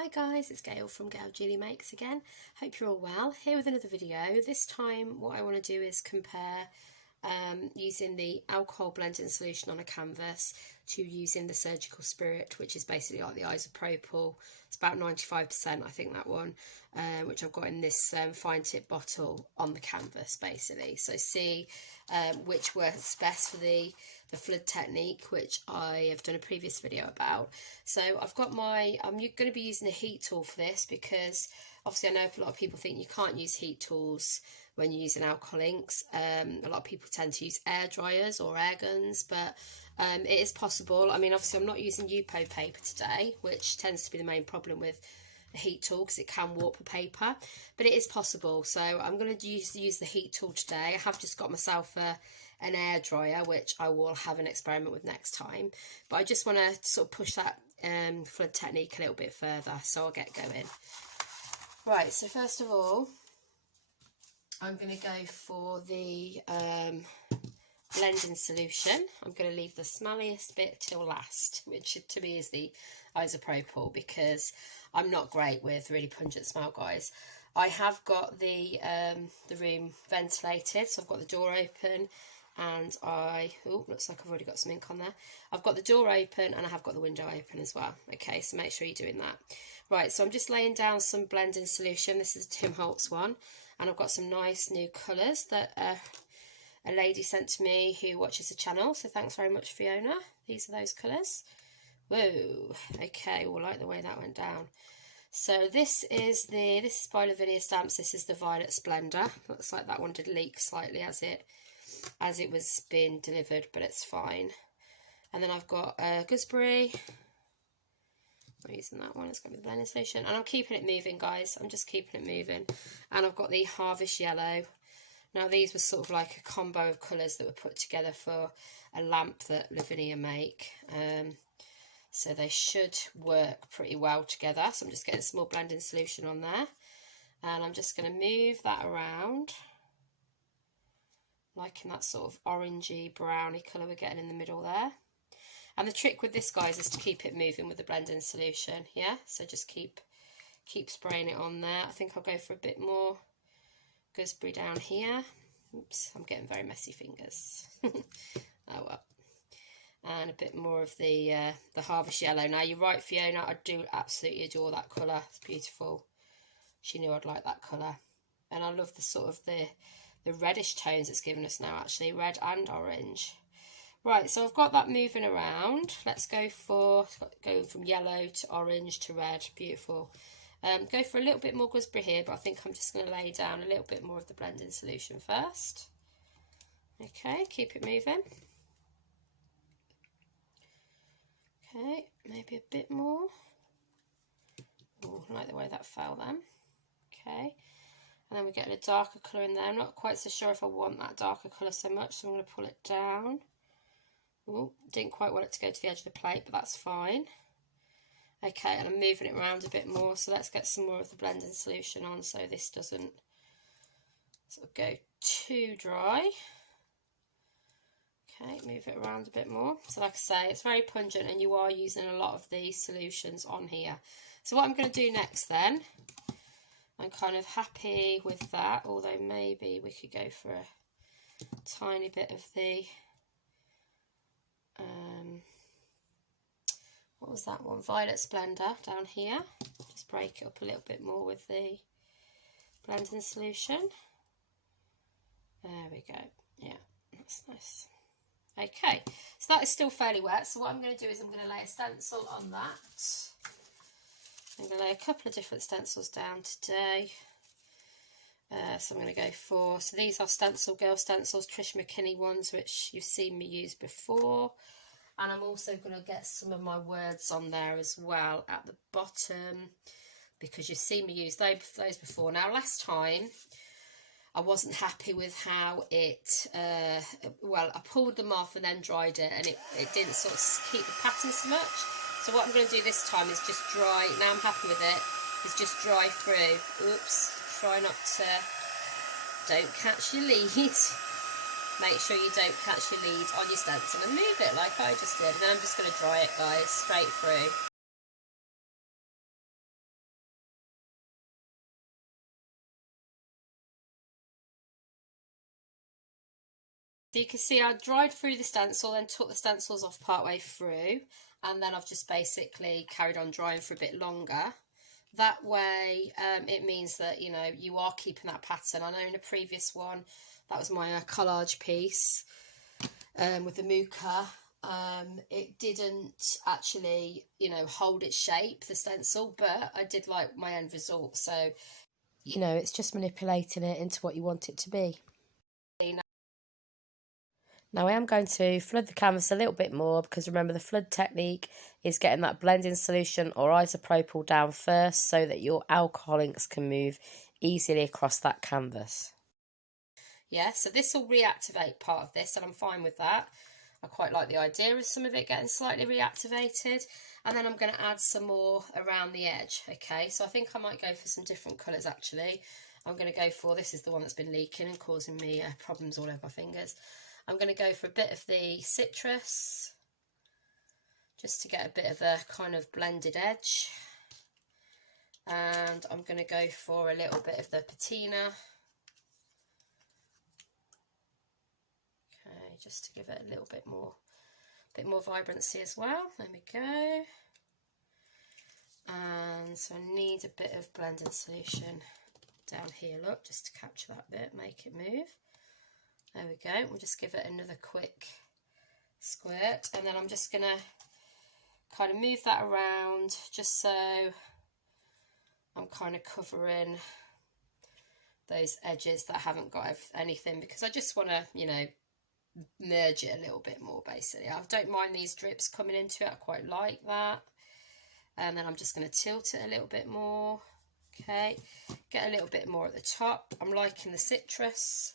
Hi guys, it's Gail from Gail Julie Makes again. Hope you're all well. Here with another video. This time what I want to do is compare using the alcohol blending solution on a canvas to using the Surgical Spirit, which is basically like the isopropyl. It's about 95%, I think, that one, which I've got in this fine tip bottle on the canvas basically. So see which works best for the flood technique, which I have done a previous video about. So I've got I'm going to be using a heat tool for this, because obviously I know a lot of people think you can't use heat tools when you're using alcohol inks. A lot of people tend to use air dryers or air guns, but it is possible. I mean, obviously I'm not using UPO paper today, which tends to be the main problem with a heat tool, because it can warp the paper, but it is possible. So I'm going to use the heat tool today. I have just got myself an air dryer, which I will have an experiment with next time, but I just want to sort of push that flood technique a little bit further, so I'll get going. Right, so first of all I'm going to go for the blending solution. I'm going to leave the smelliest bit till last, which to me is the isopropyl, because I'm not great with really pungent smell, guys. I have got the room ventilated, so I've got the door open, and looks like I've already got some ink on there. I've got the door open and I have got the window open as well. Okay, so make sure you're doing that. Right, so I'm just laying down some blending solution. This is a Tim Holtz one, and I've got some nice new colours that a lady sent to me who watches the channel, so thanks very much, Fiona. These are those colours. Whoa, okay, well, I like the way that went down. So this is by Lavinia stamps. This is the Violet Splendor. Looks like that one did leak slightly as it was being delivered, but it's fine. And then I've got gooseberry. I'm using that one. It's got the blending solution, and I'm keeping it moving, guys. I'm just keeping it moving. And I've got the Harvest Yellow. Now these were sort of like a combo of colours that were put together for a lamp that Lavinia make. So they should work pretty well together. So I'm just getting some more blending solution on there, and I'm just going to move that around, liking that sort of orangey browny colour we're getting in the middle there. And the trick with this, guys, is to keep it moving with the blending solution. Yeah, so just keep spraying it on there. I think I'll go for a bit more gooseberry down here. Oops, I'm getting very messy fingers. Oh well. And a bit more of the Harvest Yellow. Now you're right, Fiona, I do absolutely adore that colour. It's beautiful. She knew I'd like that colour. And I love the sort of the reddish tones it's given us now, actually, red and orange. Right, so I've got that moving around. Let's go from yellow to orange to red. Beautiful. Go for a little bit more gooseberry here, but I think I'm just going to lay down a little bit more of the blending solution first. Okay, keep it moving. Okay, maybe a bit more. Oh, I like the way that fell then. Okay, and then we're getting a darker colour in there. I'm not quite so sure if I want that darker colour so much, so I'm going to pull it down. Oh, didn't quite want it to go to the edge of the plate, but that's fine. Okay, and I'm moving it around a bit more, so let's get some more of the blending solution on so this doesn't sort of go too dry. Okay, move it around a bit more. So like I say, it's very pungent, and you are using a lot of these solutions on here. So what I'm going to do next then, I'm kind of happy with that, although maybe we could go for a tiny bit of the, what was that one? Violet Splendor down here. Just break it up a little bit more with the blending solution. There we go. Yeah, that's nice. Okay, so that is still fairly wet, so what I'm going to do is I'm going to lay a stencil on that. I'm going to lay a couple of different stencils down today. So I'm going to go for, so these are Stencilgirl stencils, Trish McKinney ones, which you've seen me use before. And I'm also going to get some of my words on there as well at the bottom, because you've seen me use those before. Now last time, I wasn't happy with how it, well, I pulled them off and then dried it, and it didn't sort of keep the pattern so much. So what I'm going to do this time is just dry, now I'm happy with it, is just dry through. Oops, try not to, don't catch your lead. Make sure you don't catch your lead on your stencil and move it like I just did. And then I'm just going to dry it, guys, straight through. So you can see I dried through the stencil, then took the stencils off partway through, and then I've just basically carried on drying for a bit longer. That way it means that, you know, you are keeping that pattern. I know in a previous one, that was my collage piece with the Muka. It didn't actually, you know, hold its shape, the stencil, but I did like my end result. So, you know, it's just manipulating it into what you want it to be. Now I am going to flood the canvas a little bit more, because remember the flood technique is getting that blending solution or isopropyl down first so that your alcohol inks can move easily across that canvas. Yeah, so this will reactivate part of this, and I'm fine with that. I quite like the idea of some of it getting slightly reactivated. And then I'm going to add some more around the edge, okay? So I think I might go for some different colours actually. I'm going to go for, this is the one that's been leaking and causing me problems all over my fingers. I'm going to go for a bit of the citrus, just to get a bit of a kind of blended edge. And I'm going to go for a little bit of the patina. Okay, just to give it a little bit more vibrancy as well. There we go. And so I need a bit of blending solution down here, look, just to capture that bit, make it move. There we go. We'll just give it another quick squirt, and then I'm just going to kind of move that around just so I'm kind of covering those edges that haven't got anything, because I just want to, you know, merge it a little bit more basically. I don't mind these drips coming into it, I quite like that. And then I'm just going to tilt it a little bit more. Okay, get a little bit more at the top. I'm liking the citrus.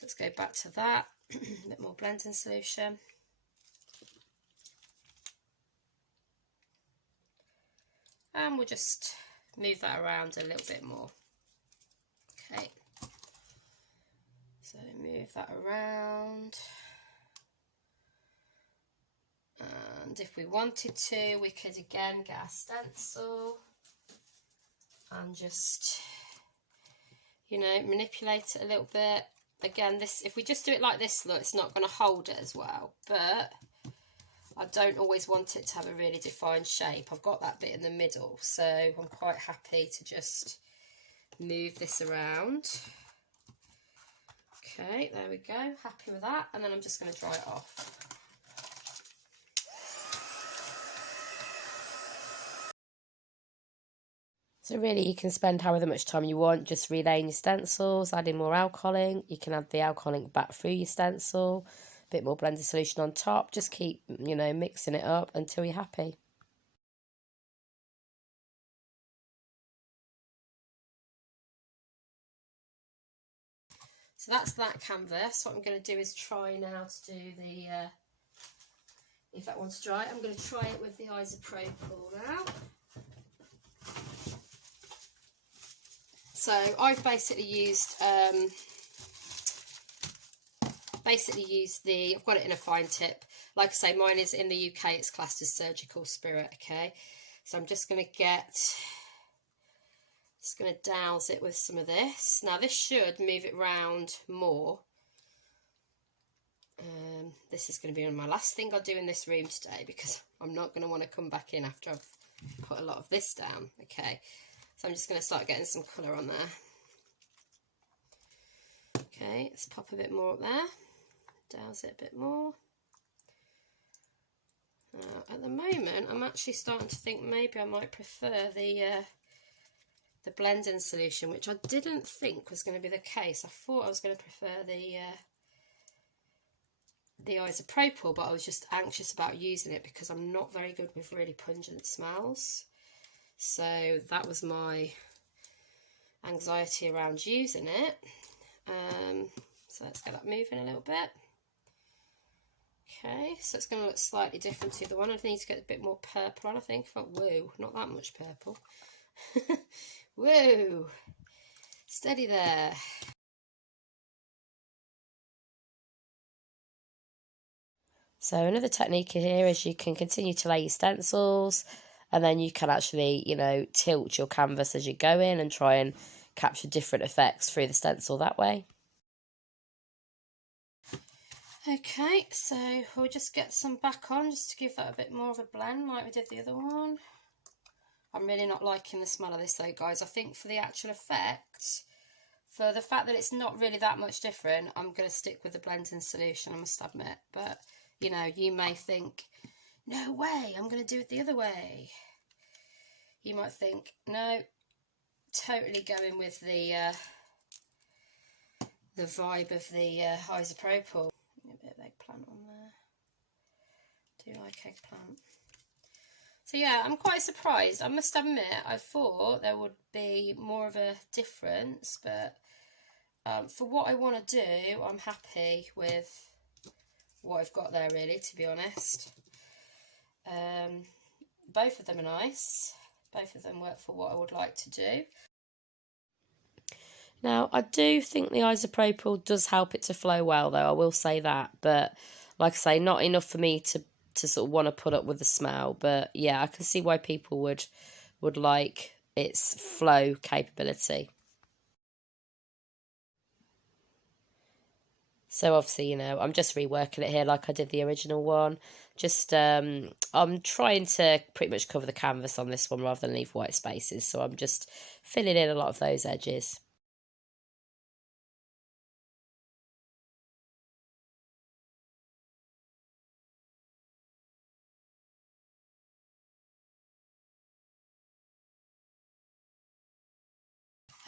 Let's go back to that, a bit more blending solution. And we'll just move that around a little bit more. Okay, so move that around. And if we wanted to, we could again get our stencil and just, you know, manipulate it a little bit. Again, this, if we just do it like this, look, it's not going to hold it as well, but I don't always want it to have a really defined shape. I've got that bit in the middle, so I'm quite happy to just move this around. Okay, there we go, happy with that, and then I'm just going to dry it off. So really you can spend however much time you want just relaying your stencils, adding more alcohol ink. You can add the alcohol ink back through your stencil, a bit more blended solution on top. Just keep, you know, mixing it up until you're happy. So that's that canvas. What I'm going to do is try now to do the, if that one's dry, I'm going to try it with the isopropyl now. So I've basically used I've got it in a fine tip. Like I say, mine is in the UK, it's classed as surgical spirit, okay? So I'm just going to douse it with some of this. Now this should move it round more. This is going to be my last thing I'll do in this room today, because I'm not going to want to come back in after I've put a lot of this down, okay? So I'm just going to start getting some colour on there. Okay, let's pop a bit more up there. Douse it a bit more. At the moment, I'm actually starting to think maybe I might prefer the blending solution, which I didn't think was going to be the case. I thought I was going to prefer the isopropyl, but I was just anxious about using it because I'm not very good with really pungent smells. So that was my anxiety around using it. So let's get that moving a little bit. Okay, so it's going to look slightly different to the one. I need to get a bit more purple on, I think. Oh, whoa, not that much purple. Whoa, steady there. So another technique here is you can continue to lay your stencils, and then you can actually, you know, tilt your canvas as you go in and try and capture different effects through the stencil that way. Okay, so we'll just get some back on just to give that a bit more of a blend like we did the other one. I'm really not liking the smell of this though, guys. I think for the actual effect, for the fact that it's not really that much different, I'm going to stick with the blending solution, I must admit. But, you know, you may think, no way, I'm going to do it the other way. You might think, no, totally going with the vibe of the isopropyl. A bit of eggplant on there. Do like eggplant. So yeah, I'm quite surprised. I must admit, I thought there would be more of a difference, but for what I want to do, I'm happy with what I've got there, really, to be honest. Both of them are nice. Both of them work for what I would like to do. Now, I do think the isopropyl does help it to flow well, though, I will say that. But, like I say, not enough for me to sort of want to put up with the smell. But, yeah, I can see why people would like its flow capability. So, obviously, you know, I'm just reworking it here like I did the original one. Just, I'm trying to pretty much cover the canvas on this one rather than leave white spaces. So, I'm just filling in a lot of those edges.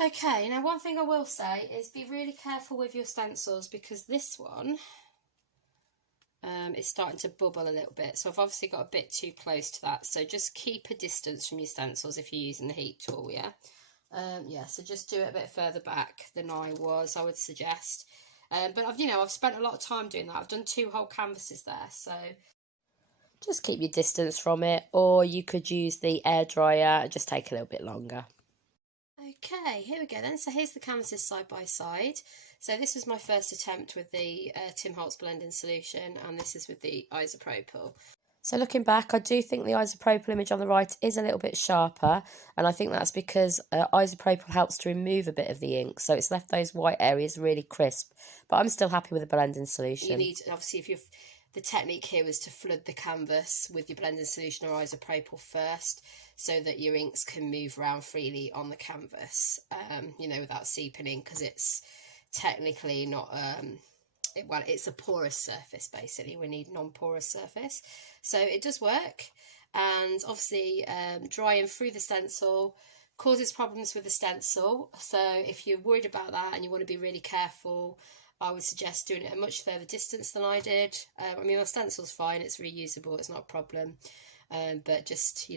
Okay, now one thing I will say is be really careful with your stencils, because this one is starting to bubble a little bit. So I've obviously got a bit too close to that. So just keep a distance from your stencils if you're using the heat tool, yeah? Yeah, so just do it a bit further back than I would suggest. But I've spent a lot of time doing that. I've done 2 whole canvases there, so just keep your distance from it, or you could use the air dryer and just take a little bit longer. Okay, here we go then. So here's the canvases side by side. So this was my first attempt with the Tim Holtz blending solution, and this is with the isopropyl. So looking back, I do think the isopropyl image on the right is a little bit sharper, and I think that's because isopropyl helps to remove a bit of the ink, so it's left those white areas really crisp. But I'm still happy with the blending solution. You need, obviously, the technique here was to flood the canvas with your blending solution or isopropyl first, so that your inks can move around freely on the canvas, without seeping in, because it's technically not, it's a porous surface, basically. We need non-porous surface. So it does work, and obviously drying through the stencil causes problems with the stencil. So if you're worried about that and you want to be really careful, I would suggest doing it at a much further distance than I did. My stencil's fine, it's reusable, it's not a problem. But just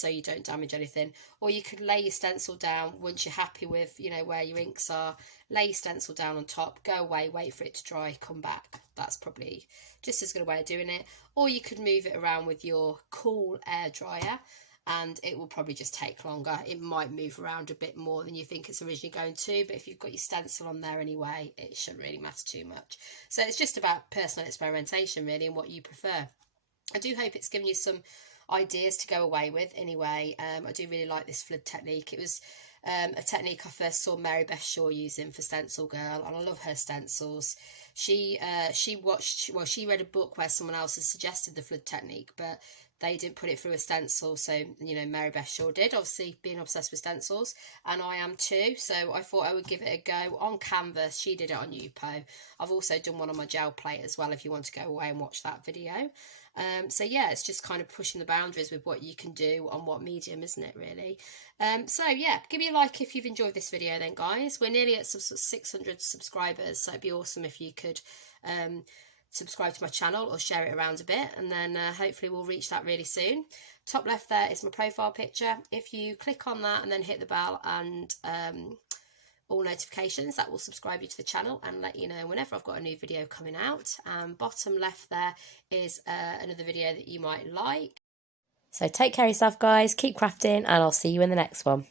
so you don't damage anything. Or you could lay your stencil down once you're happy with, where your inks are. Lay your stencil down on top, go away, wait for it to dry, come back. That's probably just as good a way of doing it. Or you could move it around with your cool air dryer, and it will probably just take longer. It might move around a bit more than you think it's originally going to, but if you've got your stencil on there anyway, it shouldn't really matter too much. So it's just about personal experimentation, really, and what you prefer. I do hope it's given you some ideas to go away with anyway. I do really like this flood technique. It was a technique I first saw Mary Beth Shaw using for Stencilgirl, and I love her stencils. She read a book where someone else had suggested the flood technique, but they didn't put it through a stencil, so Mary Beth Shaw did, obviously being obsessed with stencils, and I am too. So I thought I would give it a go on canvas. She did it on Yupo. I've also done one on my gel plate as well, if you want to go away and watch that video. So yeah, it's just kind of pushing the boundaries with what you can do on what medium, isn't it, really? So yeah, give me a like if you've enjoyed this video then, guys. We're nearly at some 600 subscribers, so it'd be awesome if you could subscribe to my channel or share it around a bit, and then hopefully we'll reach that really soon. Top left there is my profile picture. If you click on that and then hit the bell and all notifications, that will subscribe you to the channel and let you know whenever I've got a new video coming out. Bottom left there is another video that you might like. So take care of yourself, guys, keep crafting, and I'll see you in the next one.